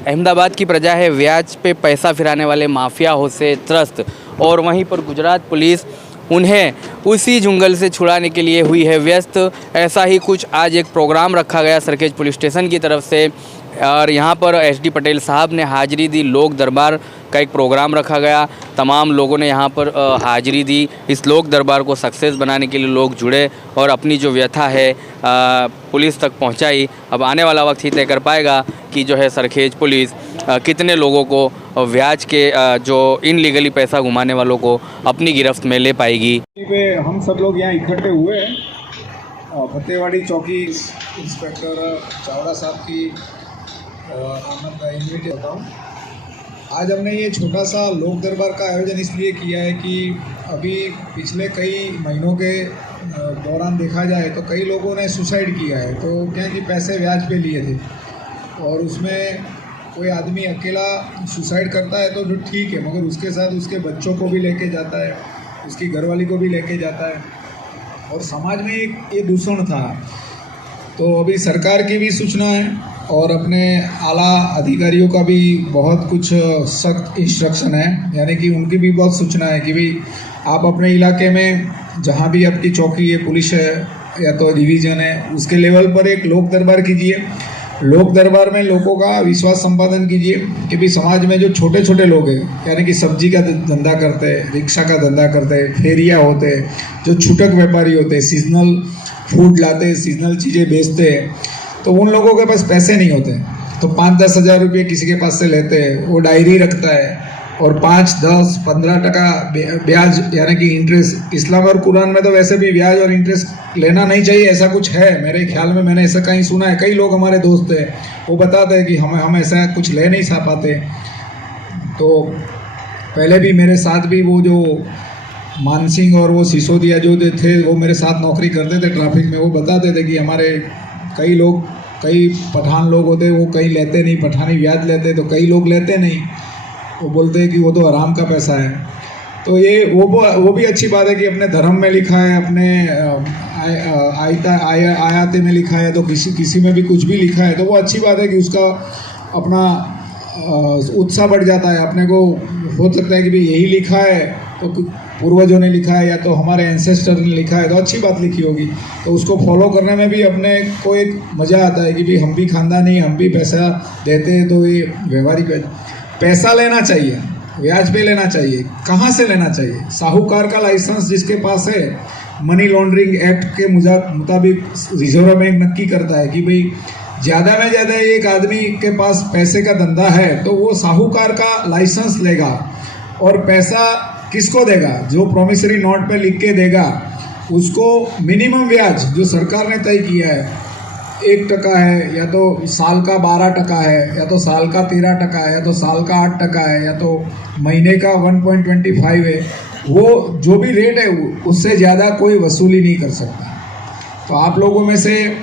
अहमदाबाद की प्रजा है ब्याज पे पैसा फिराने वाले माफियाओं से त्रस्त, और वहीं पर गुजरात पुलिस उन्हें उसी जुंगल से छुड़ाने के लिए हुई है व्यस्त। ऐसा ही कुछ आज एक प्रोग्राम रखा गया सरखेज पुलिस स्टेशन की तरफ से, और यहाँ पर एसडी पटेल साहब ने हाजिरी दी। लोक दरबार का एक प्रोग्राम रखा गया, तमाम लोगों ने यहाँ पर हाजिरी दी। इस लोक दरबार को सक्सेस बनाने के लिए लोग जुड़े और अपनी जो व्यथा है पुलिस तक पहुँचाई। अब आने वाला वक्त ही तय कर पाएगा कि जो है सरखेज पुलिस कितने लोगों को ब्याज के जो इनलीगली पैसा घुमाने वालों को अपनी गिरफ्त में ले पाएगी। पे हम सब लोग यहाँ इकट्ठे हुए हैं। फतेहवाड़ी चौकी इंस्पेक्टर चावड़ा साहब की आमद का इन्विट होता हूँ। आज हमने ये छोटा सा लोक दरबार का आयोजन इसलिए किया है कि अभी पिछले कई महीनों के दौरान देखा जाए तो कई लोगों ने सुसाइड किया है। तो क्या कि पैसे ब्याज पे लिए थे, और उसमें कोई आदमी अकेला सुसाइड करता है तो जो ठीक है, मगर उसके साथ उसके बच्चों को भी लेके जाता है, उसकी घरवाली को भी लेके जाता है, और समाज में एक ये दूषण था। तो अभी सरकार की भी सूचना है और अपने आला अधिकारियों का भी बहुत कुछ सख्त इंस्ट्रक्शन है, यानी कि उनकी भी बहुत सूचना है कि भाई आप अपने इलाके में जहाँ भी आपकी चौकी है, पुलिस है या तो डिवीज़न है, उसके लेवल पर एक लोक दरबार कीजिए। लोक दरबार में लोगों का विश्वास संपादन कीजिए कि भी समाज में जो छोटे छोटे लोग हैं, यानी कि सब्जी का धंधा करते हैं, रिक्शा का धंधा करते हैं, फेरिया होते हैं, जो छूटक व्यापारी होते हैं, सीजनल फूड लाते हैं, सीजनल चीज़ें बेचते हैं, तो उन लोगों के पास पैसे नहीं होते, तो 5-10 हज़ार रुपये किसी के पास से लेते हैं। वो डायरी रखता है और 5-10-15% ब्याज यानी कि इंटरेस्ट। इस्लाम और कुरान में तो वैसे भी ब्याज और इंटरेस्ट लेना नहीं चाहिए, ऐसा कुछ है मेरे ख्याल में, मैंने ऐसा कहीं सुना है। कई लोग हमारे दोस्त हैं वो बताते हैं कि हम ऐसा कुछ ले नहीं पाते। तो पहले भी मेरे साथ भी वो जो मानसिंह और वो सिसोदिया जो थे वो मेरे साथ नौकरी करते थे ट्रैफिक में, वो बताते थे कि हमारे कई पठान लोग होते, वो कई लेते नहीं, पठानी ब्याज लेते, तो कई लोग लेते नहीं, वो बोलते हैं कि वो तो हराम का पैसा है। तो ये वो भी अच्छी बात है कि अपने धर्म में लिखा है, अपने आयाते में लिखा है, तो किसी में भी कुछ भी लिखा है तो वो अच्छी बात है कि उसका अपना उत्साह बढ़ जाता है। अपने को हो सकता है कि भाई यही लिखा है तो पूर्वजों ने लिखा है या तो हमारे एंसेस्टर ने लिखा है तो अच्छी बात लिखी होगी, तो उसको फॉलो करने में भी अपने को एक मज़ा आता है कि भाई हम भी खानदानी, हम भी पैसा देते हैं। तो ये व्यवहारिक पैसा लेना चाहिए, ब्याज पे लेना चाहिए। कहाँ से लेना चाहिए? साहूकार का लाइसेंस जिसके पास है, मनी लॉन्ड्रिंग एक्ट के मुताबिक रिजर्व बैंक नक्की करता है कि भाई ज़्यादा में ज़्यादा एक आदमी के पास पैसे का धंधा है तो वो साहूकार का लाइसेंस लेगा। और पैसा किसको देगा? जो प्रोमिसरी नोट पे लिख के देगा उसको मिनिमम ब्याज जो सरकार ने तय किया है 1% है, या तो साल का 12% है, या तो साल का 13% है, या तो साल का 8% है, या तो महीने का 1.25 है, वो जो भी रेट है उससे ज़्यादा कोई वसूली नहीं कर सकता। तो आप लोगों में से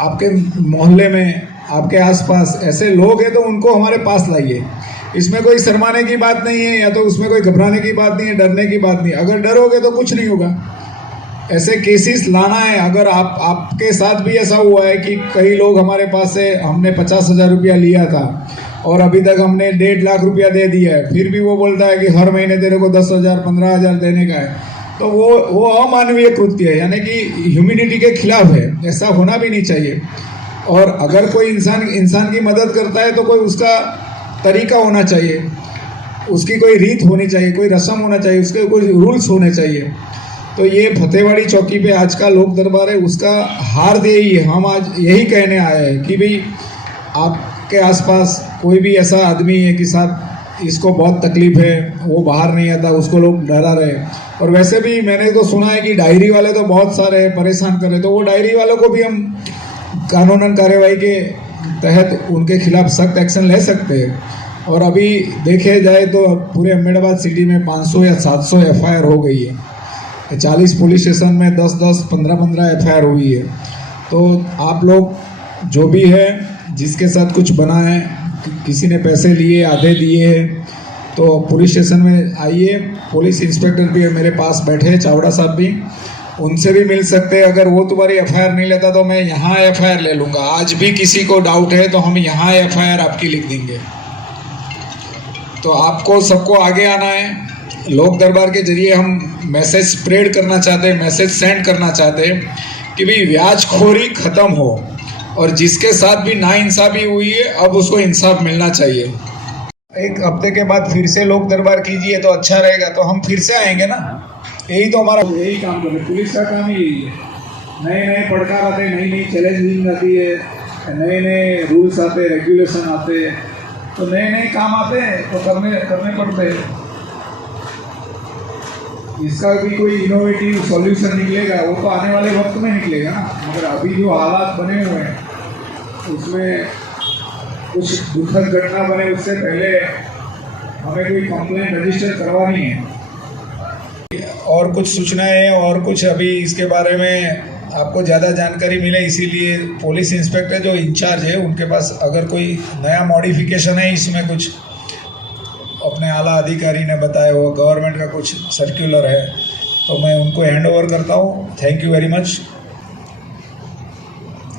आपके मोहल्ले में, आपके आसपास ऐसे लोग हैं तो उनको हमारे पास लाइए। इसमें कोई शर्माने की बात नहीं है, या तो उसमें कोई घबराने की बात नहीं है, डरने की बात नहीं। अगर डरोगे तो कुछ नहीं होगा। ऐसे केसेस लाना है। अगर आपके साथ भी ऐसा हुआ है कि कई लोग हमारे पास से, हमने 50,000 रुपया लिया था और अभी तक हमने 1.5 लाख रुपया दे दिया है, फिर भी वो बोलता है कि हर महीने तेरे को 10,000 15,000 देने का है, तो वो अमानवीय कृत्य है, यानी कि ह्यूमैनिटी के खिलाफ है। ऐसा होना भी नहीं चाहिए। और अगर कोई इंसान की मदद करता है तो कोई उसका तरीका होना चाहिए, उसकी कोई रीत होनी चाहिए, कोई रस्म होना चाहिए, उसके कोई रूल्स होने चाहिए। तो ये फतेहवाड़ी चौकी पे आज का लोक दरबार है, उसका हार्दिक हम आज यही कहने आए हैं कि भाई आपके आसपास कोई भी ऐसा आदमी है कि साथ इसको बहुत तकलीफ है, वो बाहर नहीं आता, उसको लोग डरा रहे। और वैसे भी मैंने तो सुना है कि डायरी वाले तो बहुत सारे परेशान कर रहे, तो वो डायरी वालों को भी हम कानूनन कार्यवाही के तहत उनके खिलाफ सख्त एक्शन ले सकते हैं। और अभी देखे जाए तो पूरे अहमदाबाद सिटी में 500 या 700 FIR हो गई है, 40 पुलिस स्टेशन में 10-10, 15-15 FIR हुई है। तो आप लोग जो भी है, जिसके साथ कुछ बना है, किसी ने पैसे लिए, आधे दिए हैं, तो पुलिस स्टेशन में आइए। पुलिस इंस्पेक्टर भी मेरे पास बैठे हैं, चावड़ा साहब भी, उनसे भी मिल सकते हैं। अगर वो तुम्हारी एफआईआर नहीं लेता तो मैं यहाँ एफआईआर ले लूँगा। आज भी किसी को डाउट है तो हम यहाँ एफआईआर आपकी लिख देंगे। तो आपको सबको आगे आना है। लोक दरबार के जरिए हम मैसेज स्प्रेड करना चाहते हैं, मैसेज सेंड करना चाहते हैं कि भाई ब्याजखोरी ख़त्म हो और जिसके साथ भी नाइंसाफ़ी हुई है अब उसको इंसाफ मिलना चाहिए। एक हफ्ते के बाद फिर से लोक दरबार कीजिए तो अच्छा रहेगा, तो हम फिर से आएंगे ना। यही तो हमारा यही काम कर रहे, पुलिस का काम ही यही है। नए नए पड़कार आते, नई नई चैलेंजिंग आती है, नए नए रूल्स आते, रेगुलेशन आते, तो नए नए काम आते हैं तो करने पड़ते हैं। इसका भी कोई इनोवेटिव सॉल्यूशन निकलेगा वो तो आने वाले वक्त में निकलेगा ना। मगर अभी जो हालात बने हुए हैं उसमें कुछ दुखद घटना बने उससे पहले हमें कोई कंप्लेंट रजिस्टर करवानी है। और कुछ सूचनाएं हैं और कुछ अभी इसके बारे में आपको ज़्यादा जानकारी मिले, इसीलिए पुलिस इंस्पेक्टर जो इंचार्ज है उनके पास अगर कोई नया मॉडिफिकेशन है इसमें कुछ अपने आला अधिकारी ने बताया हो, गवर्नमेंट का कुछ सर्क्युलर है तो मैं उनको हैंड ओवर करता हूँ। Thank you very much.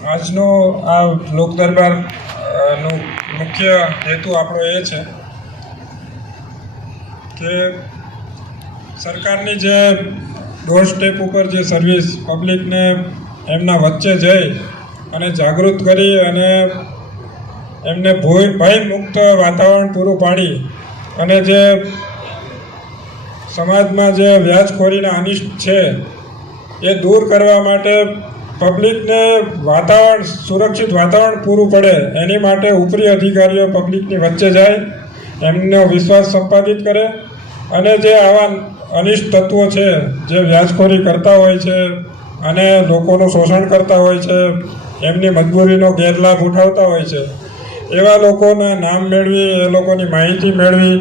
આજનો આ લોક દરબારનો મુખ્ય હેતુ આપણો એ છે કે સરકારની જે ડોર સ્ટેપ ઉપર જે સર્વિસ પબ્લિકને એમના વચ્ચે જઈ અને જાગૃત કરી અને એમને ભયમુક્ત વાતાવરણ પૂરું પાડી અને જે સમાજમાં જે વ્યાજખોરીના અનિષ્ટ છે એ દૂર કરવા માટે પબ્લિકને વાતાવરણ સુરક્ષિત વાતાવરણ પૂરું પડે એની માટે ઉપરી અધિકારીઓ પબ્લિકની વચ્ચે જાય, એમનો વિશ્વાસ સંપાદિત કરે અને જે આવા અનિષ્ટ તત્વો છે જે વ્યાજખોરી કરતા હોય છે અને લોકોનું શોષણ કરતા હોય છે, એમની મજબૂરીનો ગેરલાભ ઉઠાવતા હોય છે, એવા લોકોના નામ મેળવી, એ લોકોની માહિતી મેળવી,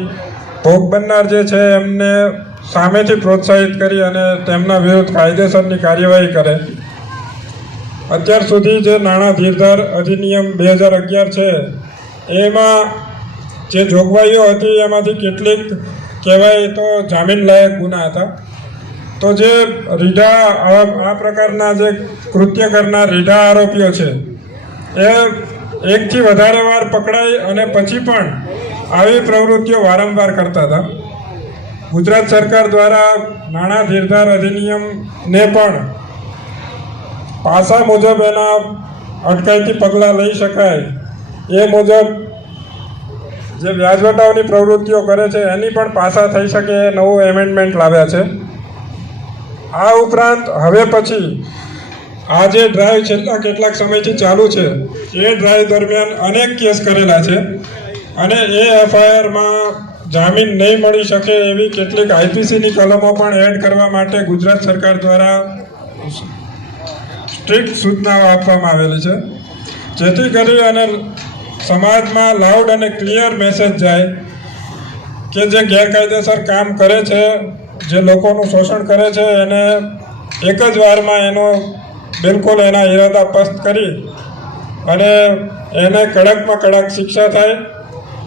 ભોગ બનનાર જે છે એમને સામેથી પ્રોત્સાહિત કરી અને તેમના વિરુદ્ધ કાયદેસરની કાર્યવાહી કરે। અત્યાર સુધી જે નાણાં ધીરધાર અધિનિયમ 2011 છે એમાં જે જોગવાઈઓ હતી એમાંથી કેટલીક કહેવાય તો જામીન લાયક ગુના હતા। તો જે રીઢા આ પ્રકારના જે કૃત્ય કરનાર રીઢા આરોપીઓ છે એ એકથી વધારે વાર પકડાઈ અને પછી પણ આવી પ્રવૃત્તિઓ વારંવાર કરતા હતા। ગુજરાત સરકાર દ્વારા નાણાં ધીરધાર અધિનિયમને પણ પાસા મુજબ એના અટકાયતી પગલાં લઈ શકાય એ મુજબ જે વ્યાજવટાવની પ્રવૃત્તિઓ કરે છે એની પણ પાસા થઈ શકે એ નવું એમેન્ડમેન્ટ લાવ્યા છે। આ ઉપરાંત હવે પછી આ જે ડ્રાઈવ છેલ્લા કેટલાક સમયથી ચાલુ છે એ ડ્રાઈવ દરમિયાન અનેક કેસ કરેલા છે અને એ એફઆઈઆરમાં જામીન નહીં મળી શકે એવી કેટલીક આઈપીસીની કલમો પણ એડ કરવા માટે ગુજરાત સરકાર દ્વારા સ્ટ્રિક્ટ સૂચનાઓ આપવામાં આવેલી છે, જેથી કરી અને સમાજમાં લાઉડ અને ક્લિયર મેસેજ જાય કે જે ગેરકાયદેસર કામ કરે છે, જે લોકોનું શોષણ કરે છે એને એક જ વારમાં એનો બિલકુલ એના ઈરાદા પસ્ત કરી અને એને કડકમાં કડક શિક્ષા થાય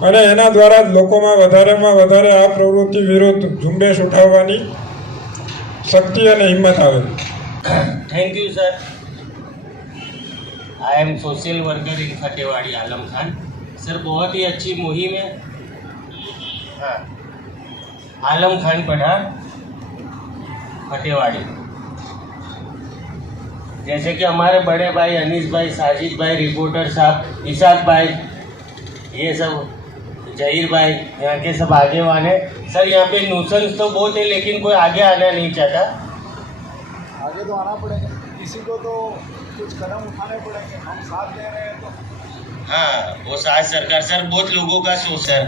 અને એના દ્વારા જ લોકોમાં વધારેમાં વધારે આ પ્રવૃત્તિ વિરુદ્ધ ઝુંબેશ ઉઠાવવાની શક્તિ અને હિંમત આવે। Thank you sir. I am social worker in Fatewadi Alam Khan. Sir बहुत ही अच्छी मुहिम है। हाँ, आलम खान पठान फतेवाड़ी। जैसे कि हमारे बड़े भाई अनीस भाई, साजिद भाई, रिपोर्टर साहब, इशाक भाई, ये सब जहीर भाई यहाँ के सब आगे वाले। सर यहाँ पे न्यूसेंस तो बहुत है लेकिन कोई आगे आना नहीं चाहता। आगे तो आना पड़ेगा, किसी को तो कुछ कदम उठाने पड़ेंगे। हम साथ दे रहे हैं तो हाँ, वो साथ सरकार सर बहुत लोगों का सोच सर।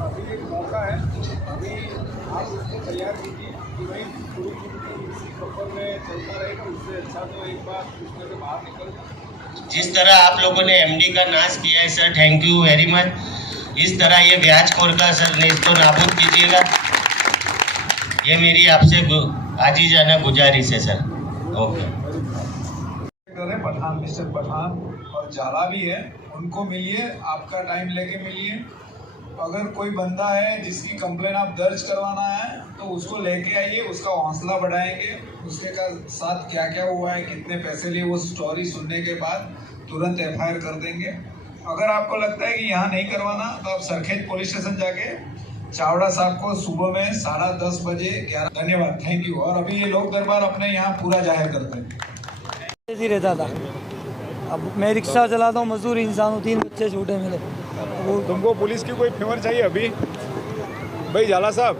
अभी एक मौका है, अभी आप उसको तैयार कीजिए कि भाई पूरी इसी कपल में चलता रहेगा। उससे अच्छा तो एक बार उसमें से बाहर निकल जाए। जिस तरह आप लोगों ने एमडी का नाश किया है sir, thank you very much. इस तरह ये ब्याजखोर का सर ने इसको नाबूद कीजिएगा, ये मेरी आपसे आजीजाना गुजारिश है sir. Okay. Pathan, mister Pathan और जाला भी है, उनको मिलिए, आपका टाइम लेके मिलिए। अगर कोई बंदा है जिसकी कंप्लेन आप दर्ज करवाना है तो उसको लेके आइए, उसका हौसला बढ़ाएंगे, उसके साथ क्या क्या हुआ है, कितने पैसे लिए, वो स्टोरी सुनने के बाद तुरंत FIR कर देंगे। अगर आपको लगता है कि यहाँ नहीं करवाना तो आप सरखेज पुलिस स्टेशन जाके चावड़ा साहब को सुबह में 10:30 बजे 11। धन्यवाद, थैंक यू। और अभी ये लोक दरबार अपने यहाँ पूरा जाहिर करते हैं। ऐसे रहता था, अब मैं रिक्शा चलाता हूँ, मजदूर इंसान हूँ, 3 बच्चे छोटे मेरे। वो तुमको पुलिस की कोई फेवर चाहिए अभी भाई झाला साहब?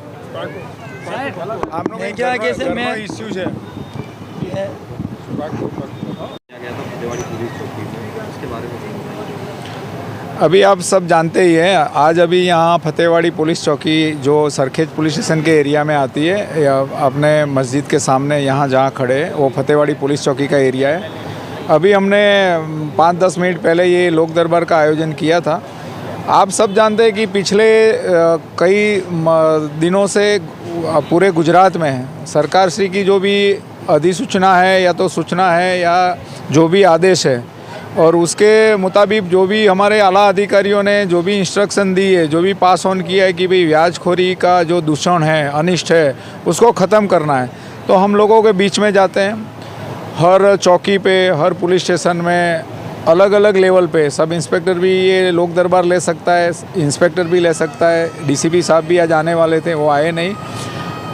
आप लोग क्या कैसे मैं इश्यूज है? अभी आप सब जानते ही हैं, आज अभी यहाँ फतेहवाड़ी पुलिस चौकी जो सरखेज पुलिस स्टेशन के एरिया में आती है, अपने मस्जिद के सामने यहाँ जहाँ खड़े हैं वो फतेहवाड़ी पुलिस चौकी का एरिया है। अभी हमने 5-10 मिनट पहले ये लोक दरबार का आयोजन किया था। आप सब जानते हैं कि पिछले कई दिनों से पूरे गुजरात में सरकार श्री की जो भी अधिसूचना है या तो सूचना है या जो भी आदेश है, और उसके मुताबिक जो भी हमारे आला अधिकारियों ने जो भी इंस्ट्रक्शन दी है, जो भी पास ऑन किया है कि भाई ब्याजखोरी का जो दूषण है, अनिष्ट है, उसको ख़त्म करना है, तो हम लोगों के बीच में जाते हैं। हर चौकी पे, हर पुलिस स्टेशन में अलग अलग लेवल पे सब इंस्पेक्टर भी ये लोक दरबार ले सकता है, इंस्पेक्टर भी ले सकता है। DCP साहब भी आज आने वाले थे, वो आए नहीं।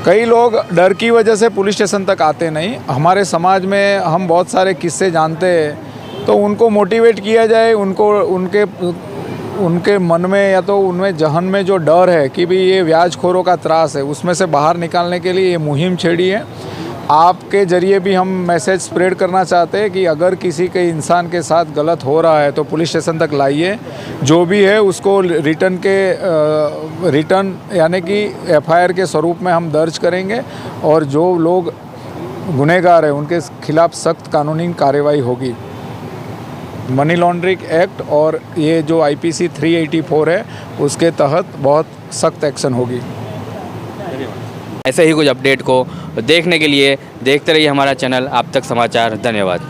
कई लोग डर की वजह से पुलिस स्टेशन तक आते नहीं। हमारे समाज में हम बहुत सारे किस्से जानते हैं, तो उनको मोटिवेट किया जाए, उनको उनके मन में या तो उनमें जहन में जो डर है कि भाई ये ब्याजखोरों का त्रास है, उसमें से बाहर निकालने के लिए ये मुहिम छेड़ी है। आपके ज़रिए भी हम मैसेज स्प्रेड करना चाहते हैं कि अगर किसी के इंसान के साथ गलत हो रहा है तो पुलिस स्टेशन तक लाइए, जो भी है उसको रिटर्न यानी कि FIR के स्वरूप में हम दर्ज करेंगे, और जो लोग गुनहगार हैं उनके खिलाफ सख्त कानूनी कार्रवाई होगी। मनी लॉन्ड्रिंग एक्ट और ये जो IPC 384 है उसके तहत बहुत सख्त एक्शन होगी। ऐसे ही कुछ अपडेट को देखने के लिए देखते रहिए हमारा चैनल आप तक समाचार। धन्यवाद।